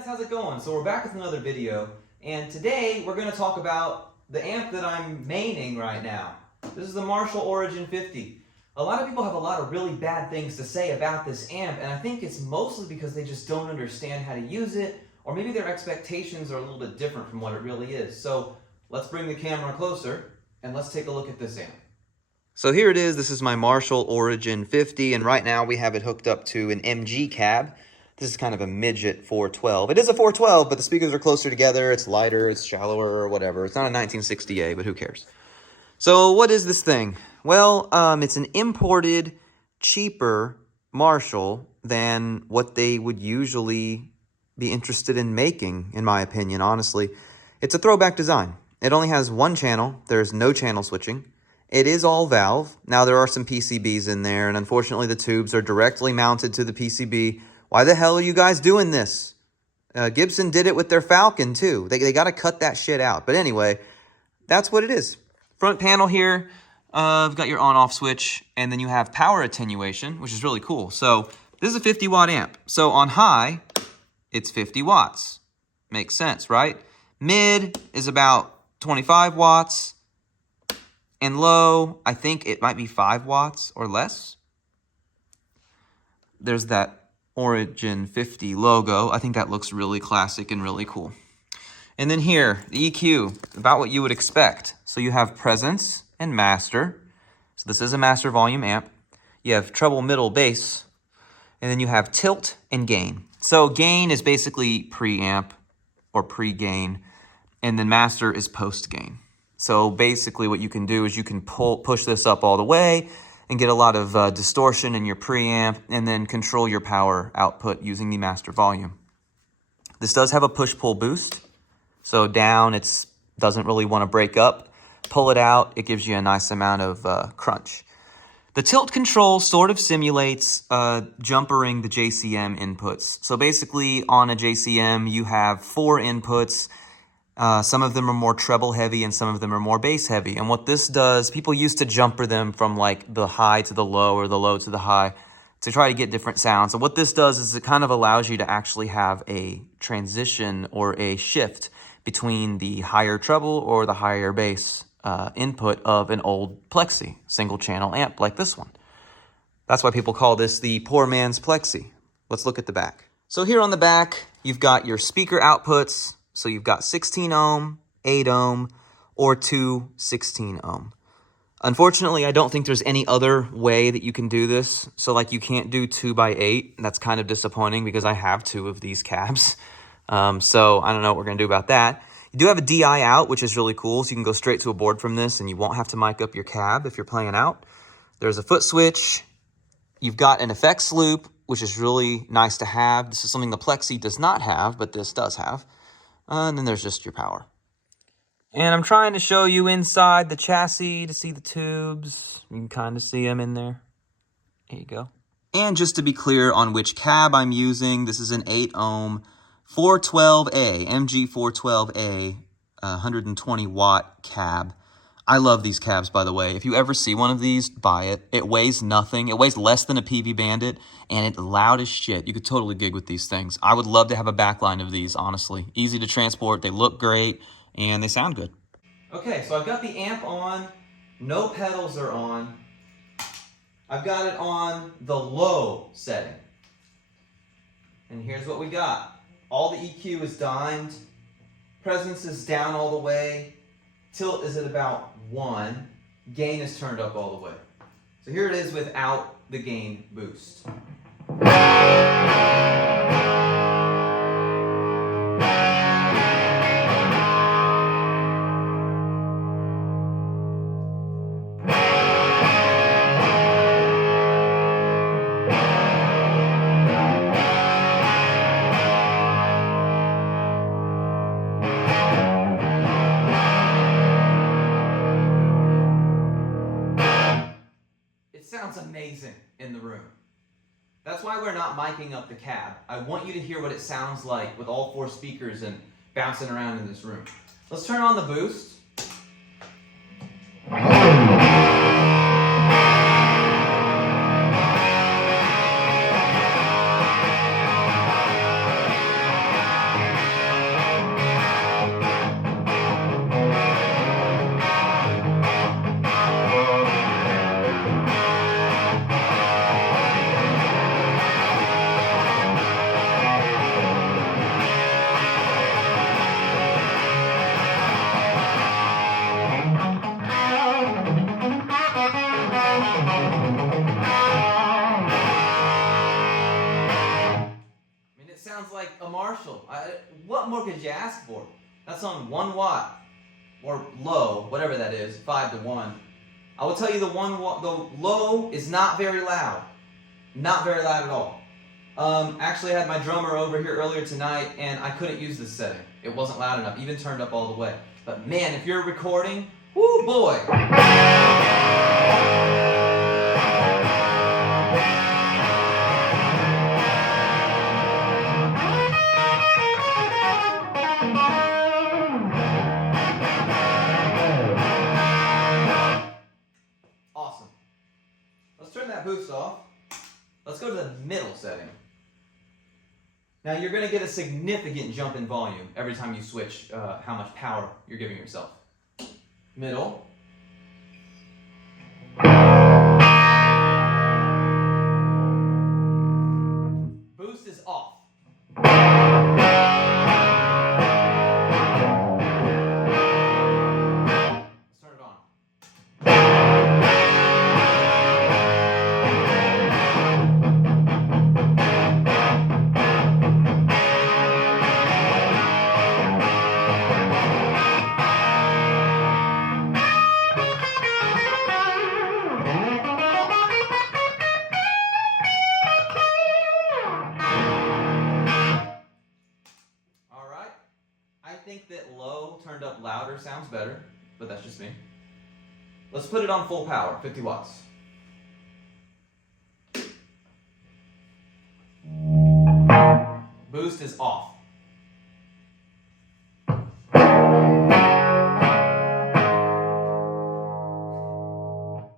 Guys, how's it going? So we're back with another video, and today we're going to talk about the amp that I'm maining right now. This is the Marshall Origin 50. A lot of people have a lot of really bad things to say about this amp, and I think it's mostly because they just don't understand how to use it, or maybe their expectations are a little bit different from what it really is. So let's bring the camera closer, and let's take a look at this amp. So here it is. This is my Marshall Origin 50, and right now we have it hooked up to an MG cab. This is kind of a midget 412. It is a 412, but the speakers are closer together. It's lighter, it's shallower, or whatever. It's not a 1960A, but who cares? So what is this thing? Well, it's an imported, cheaper Marshall than what they would usually be interested in making, in my opinion, honestly. It's a throwback design. It only has one channel. There's no channel switching. It is all valve. Now, there are some PCBs in there, and unfortunately, the tubes are directly mounted to the PCB. Why the hell are you guys doing this? Gibson did it with their Falcon, too. They got to cut that shit out. But anyway, that's what it is. Front panel here, you've got your on-off switch, and then you have power attenuation, which is really cool. So this is a 50-watt amp. So on high, it's 50 watts. Makes sense, right? Mid is about 25 watts. And low, I think it might be 5 watts or less. There's that Origin 50 logo. I think that looks really classic and really cool. And then here, the EQ, about what you would expect. So you have presence and master. So this is a master volume amp. You have treble, middle, bass. And then you have tilt and gain. So gain is basically preamp or pre-gain. And then master is post-gain. So basically what you can do is you can push this up all the way and get a lot of distortion in your preamp, and then control your power output using the master volume. This does have a push-pull boost. So down, it doesn't really want to break up. Pull it out, it gives you a nice amount of crunch. The tilt control sort of simulates jumpering the JCM inputs. So basically on a JCM, you have 4 inputs. Some of them are more treble heavy and some of them are more bass heavy. And what this does, people used to jumper them from like the high to the low or the low to the high to try to get different sounds. And what this does is it kind of allows you to actually have a transition or a shift between the higher treble or the higher bass input of an old Plexi single channel amp like this one. That's why people call this the poor man's Plexi. Let's look at the back. So here on the back, you've got your speaker outputs. So you've got 16 ohm, 8 ohm, or 2 16 ohm. Unfortunately, I don't think there's any other way that you can do this. So like you can't do 2x8. That's kind of disappointing because I have 2 of these cabs. So I don't know what we're going to do about that. You do have a DI out, which is really cool. So you can go straight to a board from this and you won't have to mic up your cab if you're playing out. There's a foot switch. You've got an effects loop, which is really nice to have. This is something the Plexi does not have, but this does have. And then there's just your power. And I'm trying to show you inside the chassis to see the tubes. You can kind of see them in there. There you go. And just to be clear on which cab I'm using, this is an 8 ohm 412A, MG 412A, 120 watt cab. I love these cabs, by the way. If you ever see one of these, buy it. It weighs nothing. It weighs less than a PV Bandit, and it's loud as shit. You could totally gig with these things. I would love to have a backline of these, honestly. Easy to transport, they look great, and they sound good. Okay, so I've got the amp on. No pedals are on. I've got it on the low setting. And here's what we got. All the EQ is dimed. Presence is down all the way. Tilt is at about 1. Gain is turned up all the way. So here it is without the gain boost. Sounds amazing in the room. That's why we're not miking up the cab. I want you to hear what it sounds like with all 4 speakers and bouncing around in this room. Let's turn on the boost. Marshall. What more could you ask for? That's on 1 watt or low, whatever that is, 5 to 1. I will tell you the low is not very loud. Not very loud at all. Actually, I had my drummer over here earlier tonight, and I couldn't use this setting. It wasn't loud enough, even turned up all the way. But man, if you're recording, whoo boy! Awesome. Let's turn that boost off. Let's go to the middle setting. Now you're going to get a significant jump in volume every time you switch how much power you're giving yourself. Middle. Boost is off. Let's turn it on. I think that low turned up louder sounds better, but that's just me. Let's put it on full power, 50 watts. Boost is off.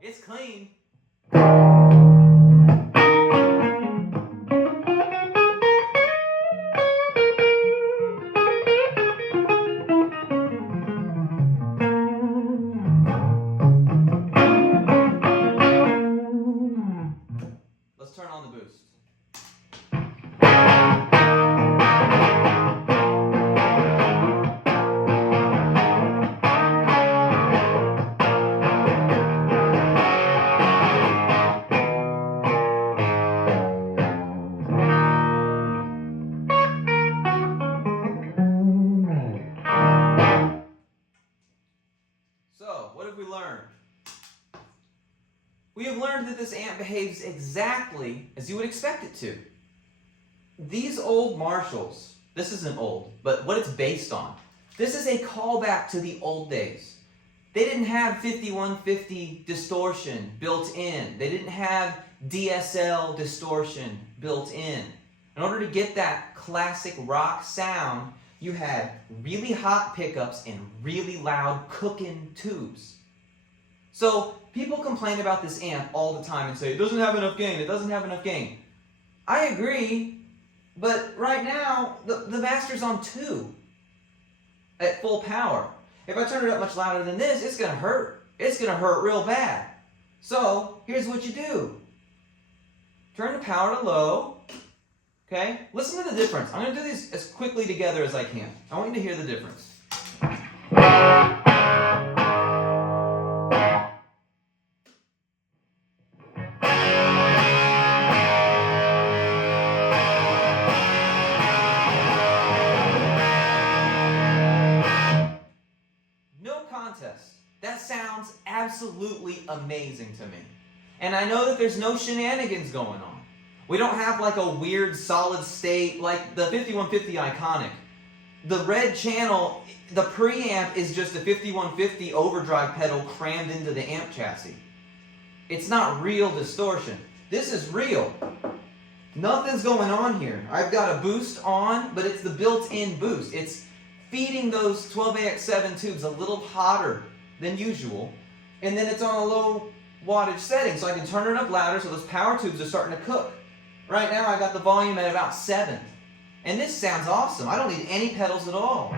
It's clean. Let's turn on the boost. So, what have we learned? We have learned that this amp behaves exactly as you would expect it to. These old Marshalls, this isn't old, but what it's based on, this is a callback to the old days. They didn't have 5150 distortion built in. They didn't have DSL distortion built in. In order to get that classic rock sound, you had really hot pickups and really loud cooking tubes. So people complain about this amp all the time and say, it doesn't have enough gain, it doesn't have enough gain. I agree, but right now, the master's on 2 at full power. If I turn it up much louder than this, it's gonna hurt. It's gonna hurt real bad. So here's what you do. Turn the power to low, okay? Listen to the difference. I'm gonna do these as quickly together as I can. I want you to hear the difference. That sounds absolutely amazing to me. And I know that there's no shenanigans going on. We don't have like a weird solid state like the 5150 Iconic. The red channel, the preamp is just a 5150 overdrive pedal crammed into the amp chassis. It's not real distortion. This is real. Nothing's going on here. I've got a boost on, but it's the built-in boost. It's feeding those 12AX7 tubes a little hotter than usual, and then it's on a low wattage setting, so I can turn it up louder so those power tubes are starting to cook. Right now I got the volume at about 7, and this sounds awesome. I don't need any pedals at all.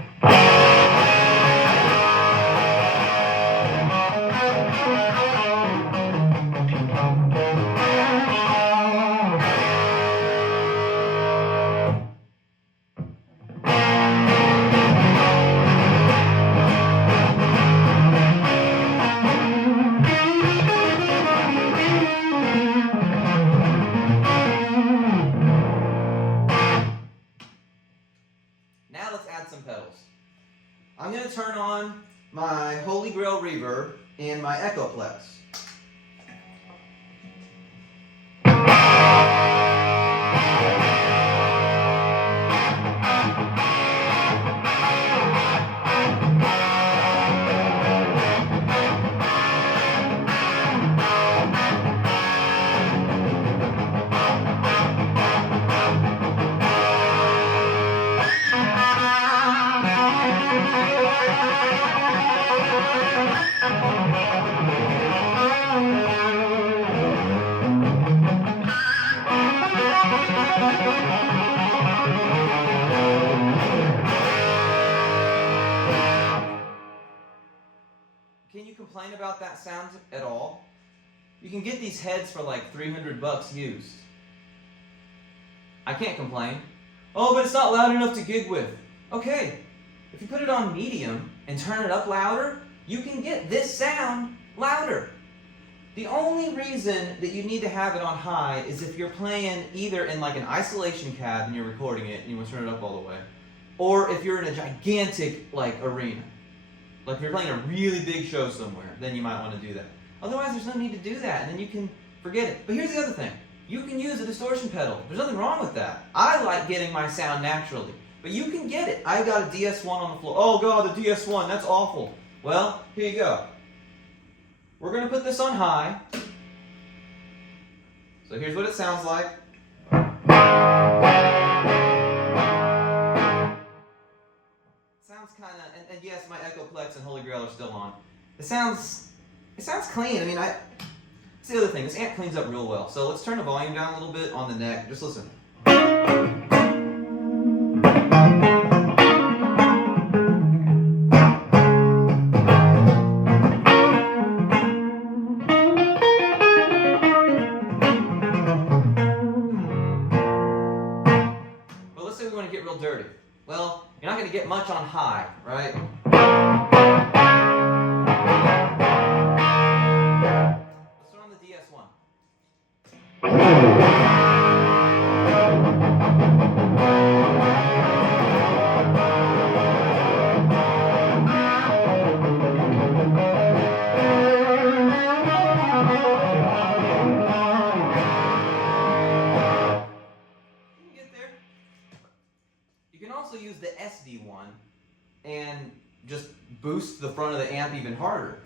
Now let's add some pedals. I'm going to turn on my Holy Grail reverb and my Echoplex. Can you complain about that sound at all? You can get these heads for like $300 used. I can't complain. Oh, but it's not loud enough to gig with. Okay, if you put it on medium and turn it up louder, you can get this sound louder. The only reason that you need to have it on high is if you're playing either in like an isolation cab and you're recording it and you want to turn it up all the way, or if you're in a gigantic like arena. Like if you're playing a really big show somewhere, then you might want to do that. Otherwise, there's no need to do that, and then you can forget it. But here's the other thing. You can use a distortion pedal. There's nothing wrong with that. I like getting my sound naturally. But you can get it. I got a DS1 on the floor. Oh God, the DS1, that's awful. Well, here you go. We're going to put this on high. So here's what it sounds like. Sounds kind of, and yes, my Echoplex and Holy Grail are still on. It sounds clean. I mean, it's the other thing. This amp cleans up real well. So let's turn the volume down a little bit on the neck. Just listen. But let's say we want to get real dirty. Well, you're not going to get much on high, right? Let's turn on the DS1. You get there. You can also use the SD1 and just boost the front of the amp even harder.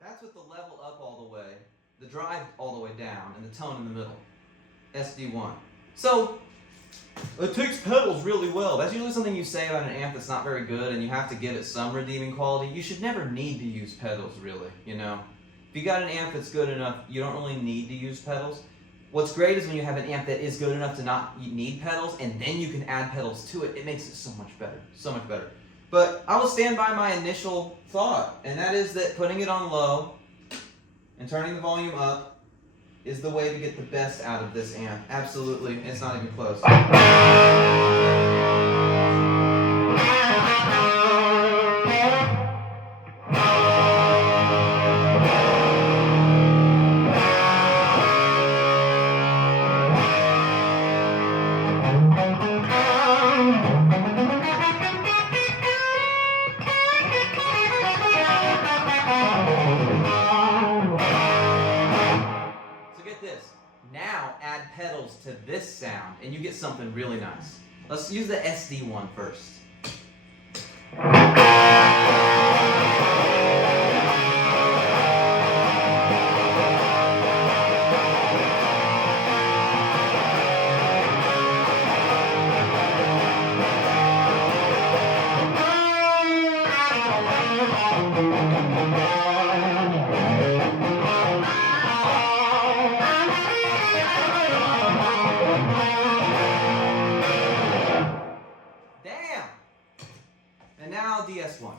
That's with the level up all the way, the drive all the way down, and the tone in the middle. SD1. So, it takes pedals really well. That's usually something you say about an amp that's not very good and you have to give it some redeeming quality. You should never need to use pedals, really, you know? If you got an amp that's good enough, you don't really need to use pedals. What's great is when you have an amp that is good enough to not need pedals, and then you can add pedals to it. It makes it so much better, so much better. But I will stand by my initial thought, and that is that putting it on low and turning the volume up is the way to get the best out of this amp. Absolutely, it's not even close. Now add pedals to this sound and you get something really nice. Let's use the SD1 first. Damn! And now DS1.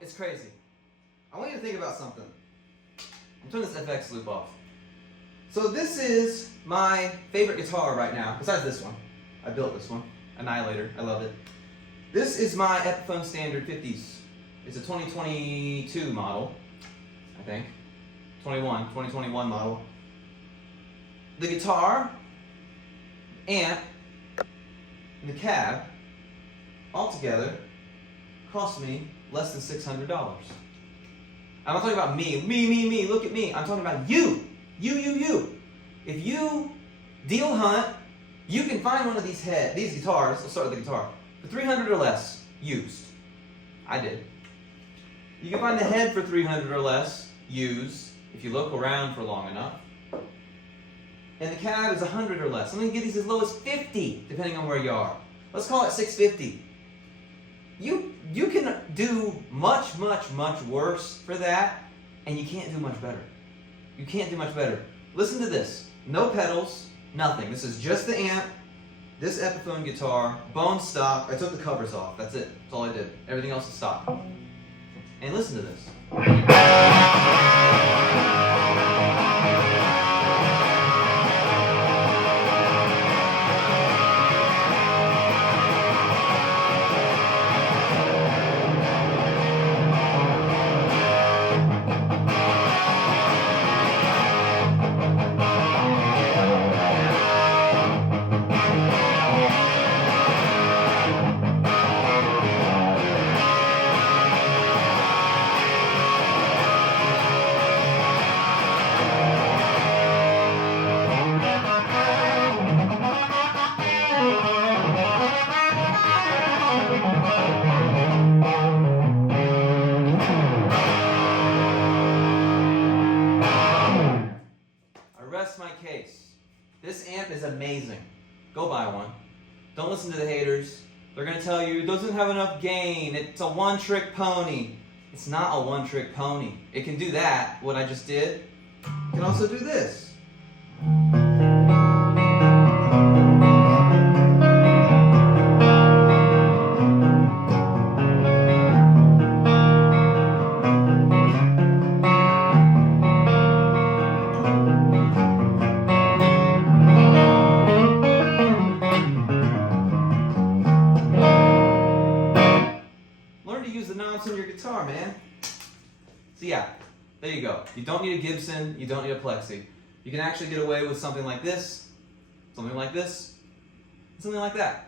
It's crazy. I want you to think about something. I'm turning this FX loop off. So this is my favorite guitar right now, besides this one. I built this one, Annihilator. I love it. This is my Epiphone Standard 50s. It's a 2022 model, I think. 2021 model. The guitar, amp, and the cab, all together, cost me less than $600. I'm not talking about me, look at me. I'm talking about you. If you deal hunt, you can find one of these guitars, let's start with the guitar, for $300 or less, used. I did. You can find the head for $300 or less, used, if you look around for long enough. And the cab is $100 or less. I'm going to get these as low as $50, depending on where you are. Let's call it $650. You can do much worse for that, and you can't do much better. You can't do much better. Listen to this. No pedals, nothing. This is just the amp, this Epiphone guitar, bone stock. I took the covers off. That's it. That's all I did. Everything else is stock. And listen to this. Rest my case. This amp is amazing. Go buy one. Don't listen to the haters. They're going to tell you it doesn't have enough gain. It's a one-trick pony. It's not a one-trick pony. It can do that, what I just did. It can also do this. In your guitar, man. So yeah, there you go. You don't need a Gibson, you don't need a Plexi. You can actually get away with something like this, something like this, something like that.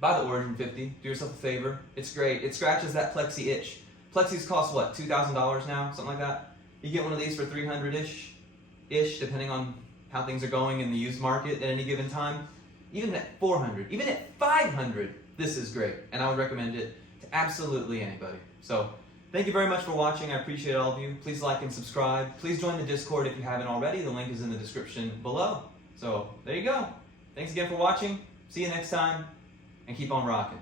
Buy the Origin 50, do yourself a favor. It's great. It scratches that Plexi itch. Plexis cost what, $2,000 now, something like that? You get one of these for $300-ish, depending on how things are going in the used market at any given time. Even at $400, even at $500, this is great, and I would recommend it to absolutely anybody. So thank you very much for watching. I appreciate all of you. Please like and subscribe. Please join the Discord if you haven't already. The link is in the description below. So there you go. Thanks again for watching. See you next time, and keep on rocking.